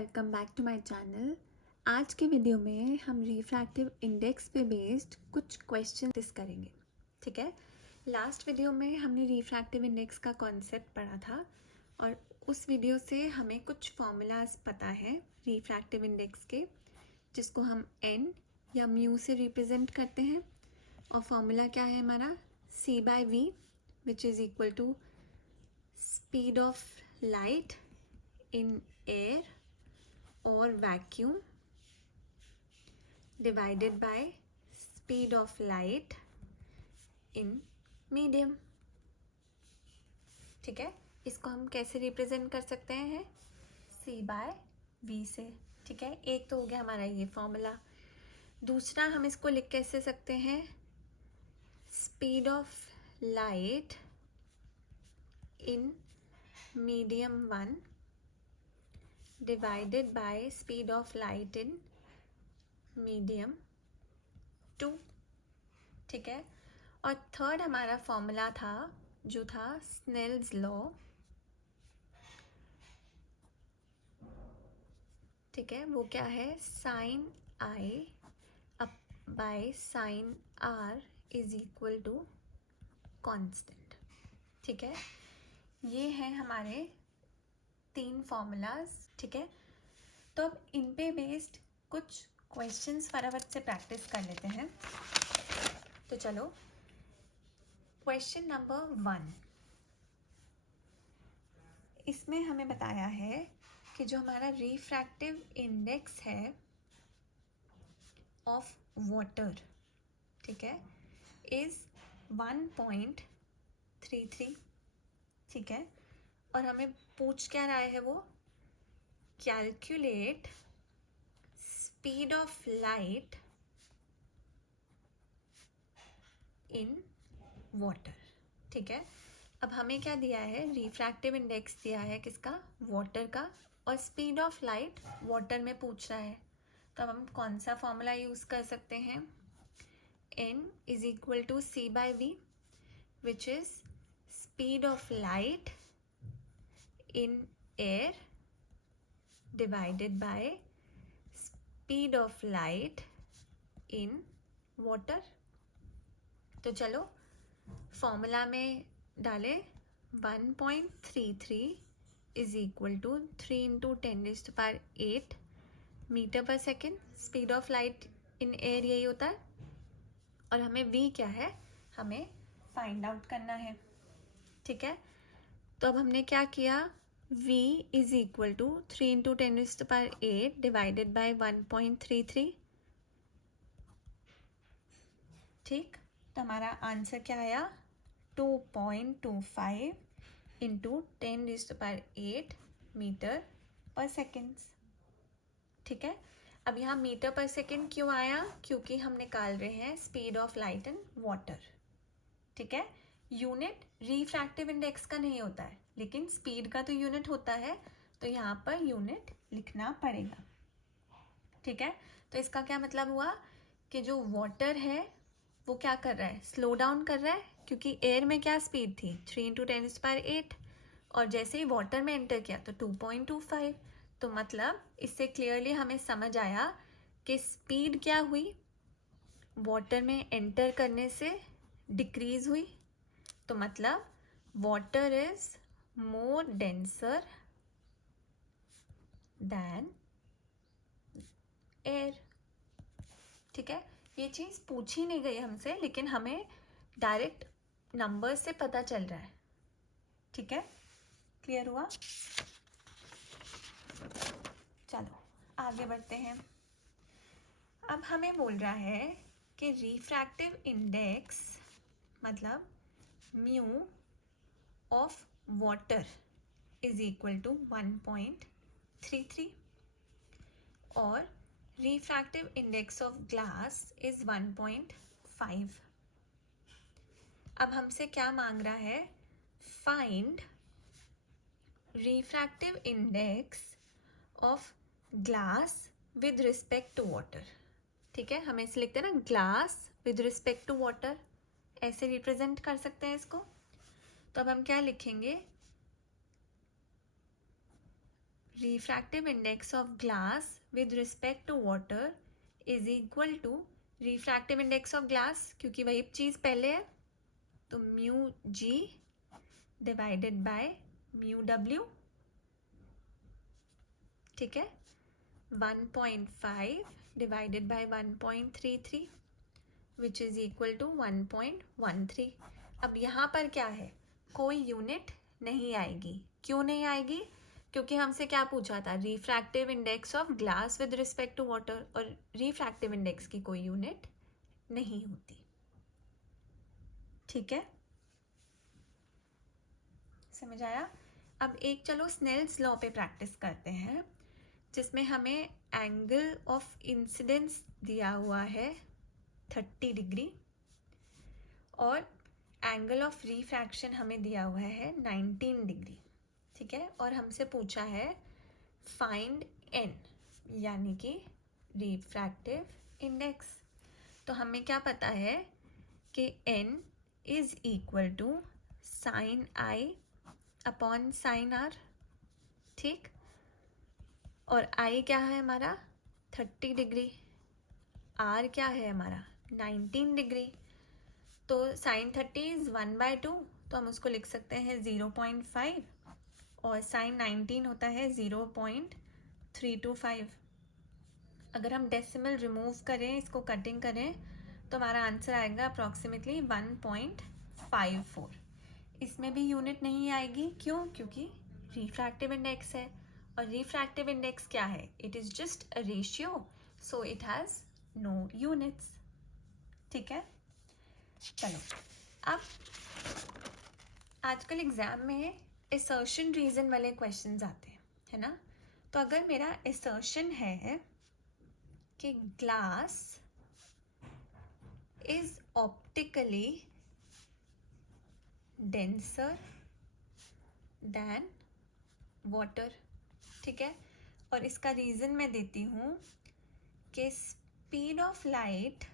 Welcome back to my channel. आज के video में हम रिफ्रैक्टिव इंडेक्स पे बेस्ड कुछ क्वेश्चन डिस्कस करेंगे। ठीक है, लास्ट वीडियो में हमने रिफ्रैक्टिव इंडेक्स का कॉन्सेप्ट पढ़ा था और उस वीडियो से हमें कुछ फॉर्मूलाज पता है रिफ्रैक्टिव इंडेक्स के, जिसको हम एन या म्यू से रिप्रेजेंट करते हैं। और फॉर्मूला क्या है हमारा? C/V which is equal to speed of light in air or vacuum divided by speed of light in medium। ठीक है, इसको हम कैसे रिप्रेजेंट कर सकते हैं? C/V से। ठीक है, एक तो हो गया हमारा ये फॉर्मूला। दूसरा हम इसको लिख कैसे सकते हैं? Speed of light in medium 1 divided by speed of light in medium 2। ठीक है, और थर्ड हमारा फॉर्मूला था जो था स्नेल्स लॉ। ठीक है, वो क्या है? Sine I up by sine R is equal to constant. ठीक है, ये है हमारे 3 फॉर्मूलाज। ठीक है, तो अब इन पे बेस्ड कुछ क्वेश्चंस फटाफट से प्रैक्टिस कर लेते हैं। तो चलो, क्वेश्चन नंबर 1, इसमें हमें बताया है कि जो हमारा रिफ्रैक्टिव इंडेक्स है ऑफ वाटर, ठीक है, इज 1.33। ठीक है, और हमें पूछ क्या रहा है वो? Calculate speed of light in water. ठीक है, अब हमें क्या दिया है? रिफ्रैक्टिव इंडेक्स दिया है किसका? वाटर का, और स्पीड ऑफ लाइट वाटर में पूछ रहा है। तो अब हम कौन सा फॉर्मूला यूज़ कर सकते हैं? N is equal to C/V which is speed of light in air divided by speed of light in water. तो चलो फॉर्मूला में डाले 1.33 is equal to 3 into 10⁸ meter पर second. Speed of light in air यही होता है, और हमें V क्या है? हमें फाइंड आउट करना है। ठीक है, तो अब हमने क्या किया? V is equal to 3 into 10⁸ divided by 1.33। ठीक, तो हमारा आंसर क्या आया? 2.25 इंटू 10⁸ मीटर पर सेकेंड। ठीक है, अब यहाँ मीटर पर सेकेंड क्यों आया? क्योंकि हम निकाल रहे हैं speed of light in water. ठीक है, यूनिट रिफ्रैक्टिव इंडेक्स का नहीं होता है, लेकिन स्पीड का तो यूनिट होता है, तो यहाँ पर यूनिट लिखना पड़ेगा। ठीक है, तो इसका क्या मतलब हुआ कि जो वाटर है वो क्या कर रहा है? स्लो डाउन कर रहा है, क्योंकि एयर में क्या स्पीड थी? 3 इंटू 10⁸, और जैसे ही वाटर में एंटर किया तो 2.25। तो मतलब इससे क्लियरली हमें समझ आया कि स्पीड क्या हुई? वाटर में एंटर करने से डिक्रीज हुई। तो मतलब water is more denser than air. ठीक है, ये चीज़ पूछी नहीं गई हमसे, लेकिन हमें डायरेक्ट नंबर से पता चल रहा है। ठीक है, क्लियर हुआ? चलो आगे बढ़ते हैं। अब हमें बोल रहा है कि रिफ्रैक्टिव इंडेक्स मतलब mu of water is equal to 1.33 और refractive index of glass is 1.5। अब हमसे क्या मांग रहा है? Find refractive index of glass with respect to water. ठीक है, हमें इसे लिखते हैं ना, glass with respect to water, ऐसे रिप्रेजेंट कर सकते हैं इसको। तो अब हम क्या लिखेंगे? refractive index of glass with respect to water is equal to refractive index of glass, क्योंकि वही चीज़ पहले है, तो mu G divided by mu W, ठीक है, 1.5 divided by 1.33 which is equal to 1.13. अब यहाँ पर क्या है, कोई यूनिट नहीं आएगी. क्यों नहीं आएगी? क्योंकि हमसे क्या पूछा था, refractive index of glass with respect to water, और रिफ्रैक्टिव इंडेक्स की कोई यूनिट नहीं होती. ठीक है, समझ आया? अब एक चलो स्नेल्स लॉ पे प्रैक्टिस करते हैं, जिसमें हमें एंगल ऑफ इंसिडेंस दिया हुआ है 30 डिग्री और एंगल ऑफ रिफ्रैक्शन हमें दिया हुआ है 19 डिग्री. ठीक है, और हमसे पूछा है फाइंड एन, यानी कि रिफ्रैक्टिव इंडेक्स. तो हमें क्या पता है कि N is equal to sine I upon sine R. ठीक, और आई क्या है हमारा 30 डिग्री, आर क्या है हमारा 19 डिग्री. तो साइन 30 इज़ 1/2, तो हम उसको लिख सकते हैं 0.5, और साइन 19 होता है 0.325. अगर हम डेसिमल रिमूव करें, इसको कटिंग करें, तो हमारा आंसर आएगा अप्रॉक्सीमेटली 1.54. इसमें भी यूनिट नहीं आएगी. क्यों? क्योंकि रिफ्रैक्टिव इंडेक्स है, और रिफ्रैक्टिव इंडेक्स क्या है, it is just a ratio, so it has no units. ठीक है, चलो अब आजकल एग्जाम में असर्शन रीजन वाले क्वेश्चंस आते हैं, है ना. तो अगर मेरा असर्शन है कि glass is optically denser then water, ठीक है, और इसका रीजन मैं देती हूँ कि speed of light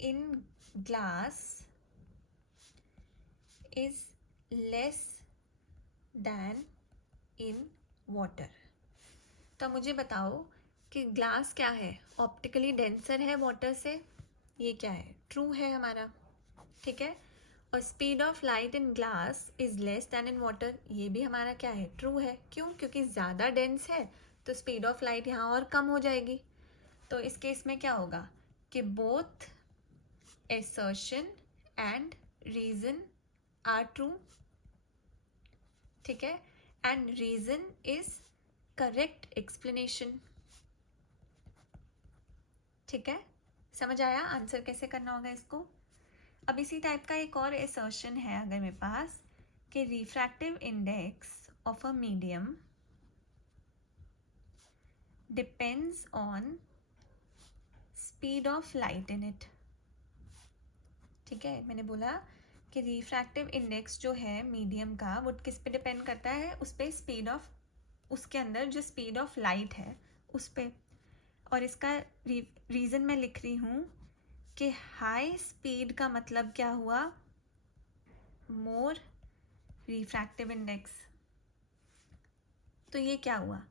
in glass is less than in water. तो मुझे बताओ कि ग्लास क्या है, ऑप्टिकली डेंसर है वाटर से, ये क्या है, ट्रू है हमारा. ठीक है, और speed of light in glass is less then in water, ये भी हमारा क्या है, ट्रू है. क्यों? क्योंकि ज़्यादा डेंस है तो स्पीड ऑफ लाइट यहाँ और कम हो जाएगी. तो इस केस में क्या होगा कि both assertion and reason are true. ठीक है, and reason is correct explanation. ठीक है, समझ आया आंसर कैसे करना होगा इसको. अब इसी टाइप का एक और assertion है अगर मेरे पास कि refractive index of a medium depends on speed of light in it. ठीक है, मैंने बोला कि रिफ्रैक्टिव इंडेक्स जो है मीडियम का, वो किस पे डिपेंड करता है, उस पर स्पीड ऑफ, उसके अंदर जो स्पीड ऑफ लाइट है उस पर. और इसका रीज़न मैं लिख रही हूँ कि हाई स्पीड का मतलब क्या हुआ, मोर रिफ्रैक्टिव इंडेक्स. तो ये क्या हुआ,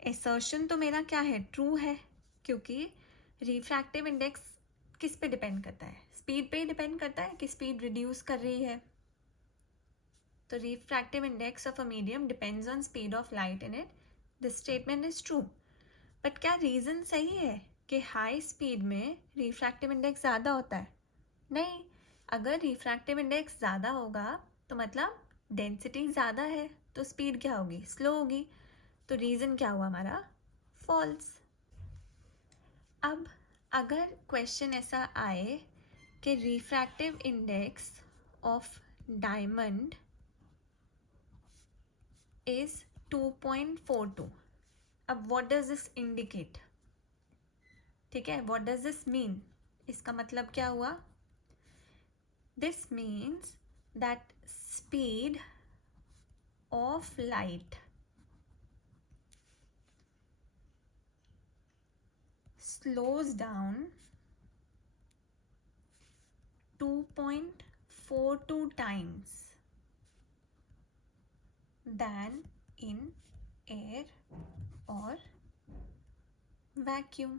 असर्शन तो मेरा क्या है, ट्रू है, क्योंकि रिफ्रैक्टिव इंडेक्स किस पे डिपेंड करता है, स्पीड पे ही डिपेंड करता है कि स्पीड रिड्यूस कर रही है. तो refractive index of a medium depends on speed of light in it, this statement is true. But क्या रीज़न सही है कि हाई स्पीड में रिफ्रैक्टिव इंडेक्स ज़्यादा होता है? नहीं. अगर रिफ्रैक्टिव इंडेक्स ज़्यादा होगा तो मतलब डेंसिटी ज़्यादा है, तो स्पीड क्या होगी, स्लो होगी. तो रीज़न क्या हुआ हमारा, फॉल्स. अब अगर क्वेश्चन ऐसा आए कि refractive index of diamond is 2.42, अब व्हाट डज दिस इंडिकेट. ठीक है, व्हाट डज दिस मीन, इसका मतलब क्या हुआ, this means that speed of light slows down 2.42 times than in air or vacuum.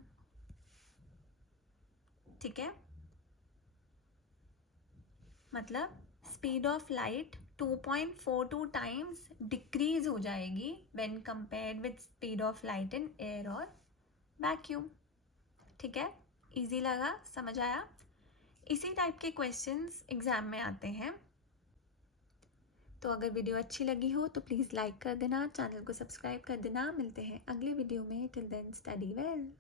ठीक है, मतलब speed of light 2.42 times decrease हो जाएगी when compared with speed of light in air और वैक्यूम. ठीक है, इजी लगा, समझ आया? इसी टाइप के क्वेश्चंस एग्जाम में आते हैं. तो अगर वीडियो अच्छी लगी हो तो प्लीज़ लाइक कर देना, चैनल को सब्सक्राइब कर देना. मिलते हैं अगले वीडियो में. Till then study well.